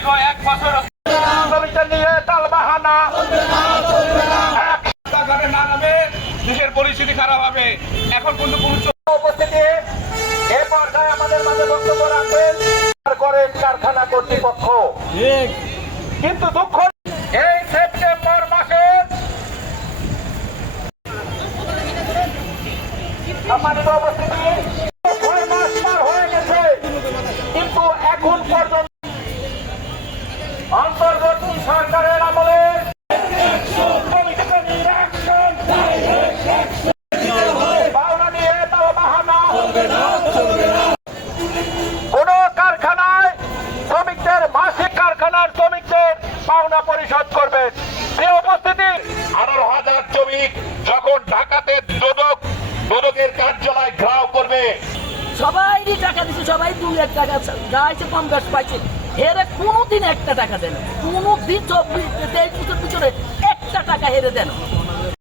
দীর্ঘ 1 বছর শ্রমিকদের নিয়ে টালবাহানা রাস্তাঘাটে না নামে দেশের পরিস্থিতি খারাপ হবে। এখন কিন্তু উপস্থিতি এ পর্যায়ে আমাদের মাঝে বক্তব্য রাখবেন করেন কারখানা কর্তৃপক্ষ। কিন্তু দুঃখ এই সেপ্টেম্বর মাসের সম্মানিত উপস্থিতি 6 মাস পার হয়ে গেছে, কিন্তু এখন পর্যন্ত অন্তর্বর্তী সরকারের আমলে কোন কারখানায় শ্রমিকদের মাসিক কারখানার শ্রমিকদের পাওনা পরিশোধ করবেন। প্রিয় উপস্থিতি, 18,000 শ্রমিক যখন ঢাকাতে দুদকের কার্যালয় ঘেরাও করবে, সবাই টাকা দিচ্ছে, সবাই 2-1 টাকা গাইছে, কম গাছ পাইছে, হেরে কোনোদিন একটা টাকা দেন, কোনোদিন 24-23 বছর পিছনে একটা টাকা হেরে দেন।